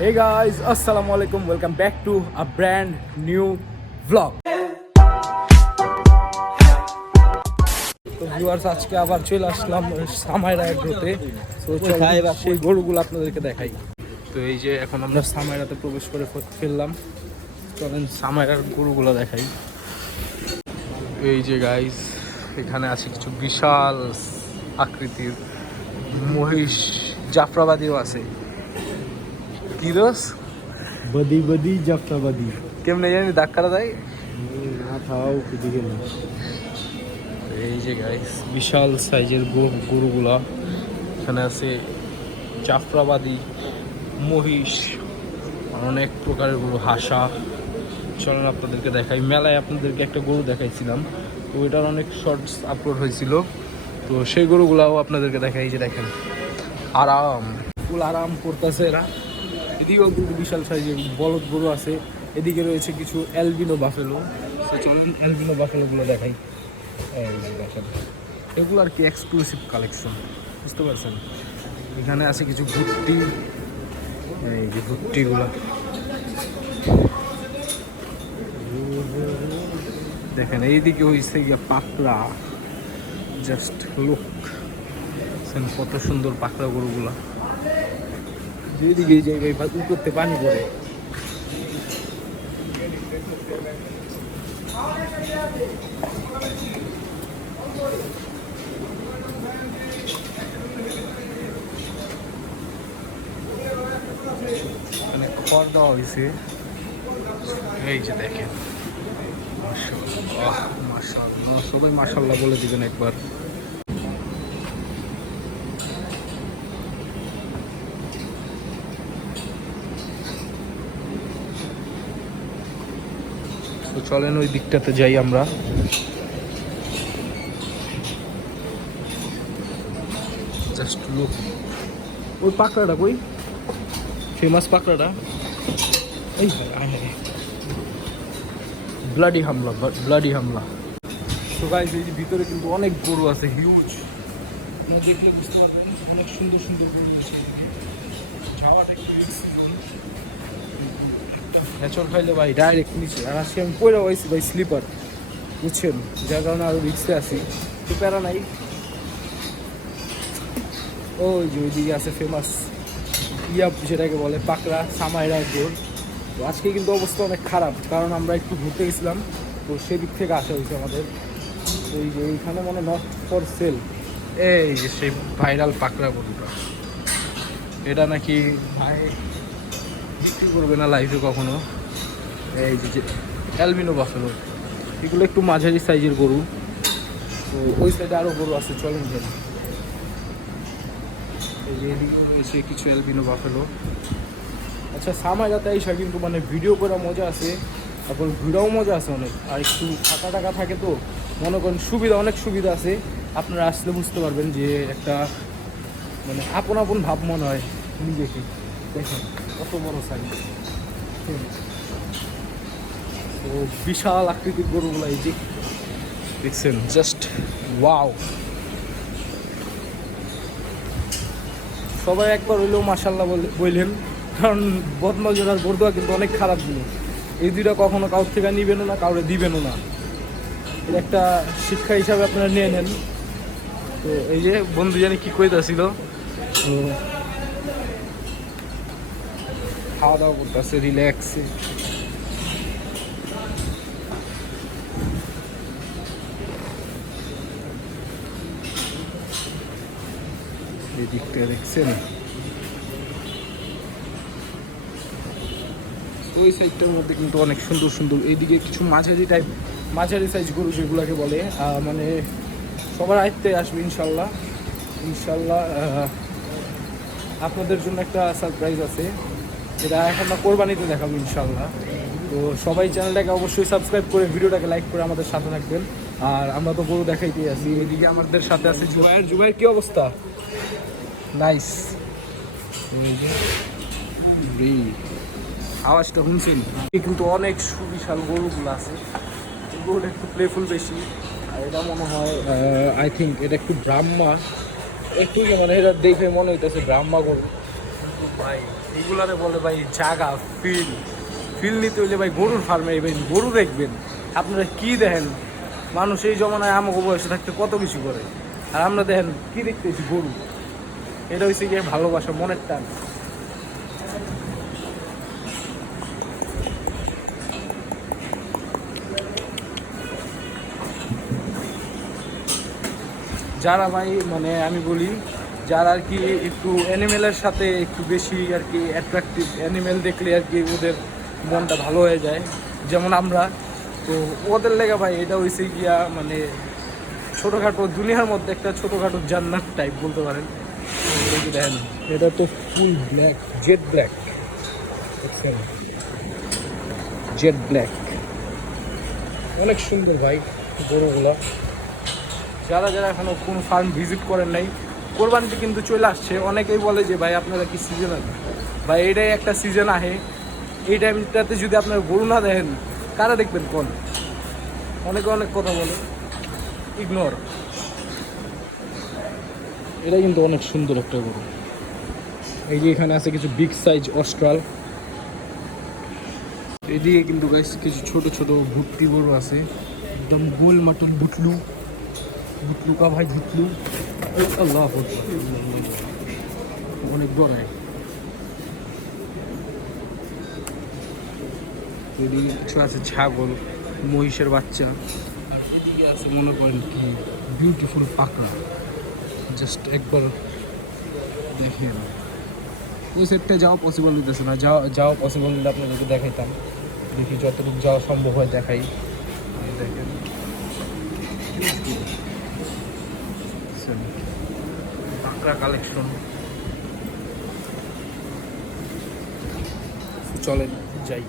Hey guys, assalamu alaikum. Welcome back to a brand new vlog. তো viewers আজকে আবার চলে আসলাম সামাইরা এগ্রোতে। তো সেই গরুগুলো আপনাদেরকে দেখাই। তো এই যে এখন আমরা সামাইরাতে প্রবেশ করে ফেললাম। চলেন সামাইরার গরুগুলো দেখাই। এই যে গাইস, এখানে আছে কিছু বিশাল আকৃতির মহিষ, জাফরাবাদীও আছে। কি দোষ বদি জাফরাবাদী কেমনে জানি ধাক্কাটা দেয়। এই যে গাইস বিশাল সাইজের গরুগুলা, এখানে আছে জাফরাবাদী, মহিষ, অনেক প্রকারের গরু, হাসা। চলেন আপনাদেরকে দেখাই। মেলায় আপনাদেরকে একটা গরু দেখাইছিলাম, তো ওইটার অনেক শর্টস আপলোড হয়েছিল, তো সেই গরুগুলাও আপনাদেরকে দেখাই। যে দেখেন আরাম, ফুল আরাম করতেছে এরা। এদিকেও কিন্তু বিশাল সাইজের বলদ গরু আছে। এদিকে রয়েছে কিছু অ্যালবিনো বাফেলো। তো চলুন অ্যালবিনো বাফেলোগুলো দেখাই। এই যে দেখেন, এগুলো আর কি এক্সক্লুসিভ কালেকশন, বুঝতে পারছেন। এখানে আছে কিছু ভুট্টি, এই যে ভুট্টিগুলো দেখেন। এইদিকে হয়েছে গিয়ে পাকড়া, জাস্ট লুক, কত সুন্দর পাকড়া গরুগুলা। যেদিকে এই জায়গায় করতে পানি পড়ে। মানে খড় দেওয়া হয়েছে। এই যে দেখেন, মাশাআল্লাহ মাশাআল্লাহ, সবাই মাশাআল্লাহ বলে দিবেন একবার। তো চলেন ওই দিকটাতে যাই আমরা। জাস্ট লুক, ওই পাকড়াটা কই, ফেমাস পাকড়াটা। এই ব্লাডি হামলা, ব্লাডি হামলা। তো গাইস এই যে ভিতরে কিন্তু অনেক গরু আছে, হিউজ। আপনারা দেখলে বুঝতে পারবেন অনেক সুন্দর সুন্দর গরু আছে। যাওয়াটা একটু নেচর খাইলে ভাই ডাইরেক্ট নিচে। আর আজকে আমি পয়রা হয়েছি ভাই স্লিপার, বুঝছেন, যার কারণে আরও রিক্সে আছি। তো প্যারা নাই। ওই যে ওইদিকে আছে ফেমাস যেটাকে বলে পাকড়া, সামাইরা গোল। তো আজকে কিন্তু অবস্থা অনেক খারাপ, কারণ আমরা একটু ঘুরতে গেছিলাম, তো সেদিক থেকে আসা হয়েছে আমাদের। ওই যে এইখানে মনে নট ফর সেল। এই যে সেই ভাইরাল পাকড়া গরুটা, এটা নাকি ভাই বিক্রি করবে না লাইফে কখনো। এই যে অ্যালবিনো বাফেলো, এগুলো একটু মাঝারি সাইজের গরু। তো ওই সাইডে আরও গরু আছে, চলেন যাই। এই যে এদিকেও রয়েছে কিছু অ্যালবিনো বাফেলো। আচ্ছা, সামাইরাতে এইসব কিন্তু মানে ভিডিও করা মজা আছে, তারপর ঘুরাও মজা আছে অনেক। আর একটু ফাঁকা টাকা থাকে, তো মনে করেন সুবিধা, অনেক সুবিধা আছে। আপনারা আসলে বুঝতে পারবেন যে একটা মানে আপন আপন ভাব মনে হয় নিজেকে। দেখেন কত বড় সাইজ, তো বিশাল আকৃতির গরুগুলো এই যে দেখছেন, জাস্ট ওয়াও। সবাই একবার হইলেও মাশাআল্লাহ বললেন, কারণ বদনজর আর বরদোয়া কিন্তু অনেক খারাপ জিনিস। এই দুইটা কখনো কারোর থেকে নিবেনও না, কাউরে দিবেনও না। এর একটা শিক্ষা হিসাবে আপনারা নিয়ে নেন। তো এই যে বন্ধু জানি কি কইতাছিল, তো খাওয়া দাওয়া করতেছে রিল্যাক্সে। এই দিকটা দেখছেন, ওই সাইডটার মধ্যে কিন্তু অনেক সুন্দর সুন্দর। এইদিকে কিছু মাঝারি সাইজ গরু যেগুলোকে বলে, মানে সবার আয়ত্তে আসবে ইনশাল্লাহ। ইনশাল্লাহ আপনাদের জন্য একটা সারপ্রাইজ আছে, যেটা এখন না কোরবানিতে দেখাবো ইনশাল্লাহ। তো সবাই চ্যানেলটাকে অবশ্যই সাবস্ক্রাইব করে ভিডিওটাকে লাইক করে আমাদের সাথে থাকবেন। আর আমরা তো গরু দেখাইতেই আছি। এদিকে আমাদের সাথে আছে জুবাইর। কি অবস্থা? নাইস। আওয়াজটা শুনছেন, কিন্তু অনেক সুবিশাল গরুগুলো আছে। গরুটা একটু প্লেফুল বেশি। আর এটা মনে হয় আই থিঙ্ক এটা একটু ব্রাহ্মা, একটু মানে এটা দেখে মনে হইতেছে ব্রাহ্মা গরু। ভাই এগুলারে বলে ভাই জাগা ফিল ফিল নিতে হইলে ভাই গরুর ফার্মে এবেন, গরু দেখবেন। আপনারা কি দেখেন, মানুষ এই জমানায় আমাকে বয়সে থাকতে কত কিছু করে, আর আমরা দেখেন কি দেখতেছি, গরু। এটা হচ্ছে গিয়ে ভালোবাসা, মনের টান। যারা ভাই মানে আমি বলি, যারা আর কি একটু অ্যানিমেলের সাথে একটু বেশি আর কি অ্যাট্রাকটিভ, অ্যানিমেল দেখলে আর কি ওদের মনটা ভালো হয়ে যায়, যেমন আমরা। তো ওদের লেগে ভাই এটা হয়েছে গিয়া মানে ছোটোখাটো দুনিয়ার মধ্যে একটা ছোটোখাটো জান্নাত টাইপ বলতে পারেন। এই যে দেখেন, এটা তো ফুল ব্ল্যাক, জেড ব্ল্যাক, দেখছেন, জেড ব্ল্যাক, অনেক সুন্দর ভাই গরুগুলা। যারা যারা এখনও কোনো ফার্ম ভিজিট করেন নাই, কোরবানিতে কিন্তু চলে আসছে। অনেকেই বলে যে ভাই আপনারা কি সিজন আছে, ভাই এটাই একটা সিজন আহে। এই টাইমটাতে যদি আপনারা গরু না দেখেন, কারা দেখবেন কোন? অনেকে অনেক কথা বলে, ইগনোর। এটা কিন্তু অনেক সুন্দর একটা গরু। এই যে এখানে আছে কিছু বিগ সাইজ অস্ট্রাল, এদিকে কিন্তু গাইস কিছু ছোট ছোট ভুট্টি গরু আছে, একদম গোল মাটন বুটলু, বুটলু কা ভাই বুটলু, আল্লাহ অনেক বড়। এদিকে কিছু আছে ছাগল, মহিষের বাচ্চা, আর এদিকে আছে মনে করেন কি বিউটিফুল পাকড়া। জাস্ট একবার দেখেন, ওই সেটটা যাওয়া পসিবল হইতেছে না, যাওয়া পসিবল হলে আপনাদেরকে দেখাইতাম। দেখি যতটুকু যাওয়া সম্ভব হয় দেখাই। দেখেন পাকড়া কালেকশন। চলেন যাই।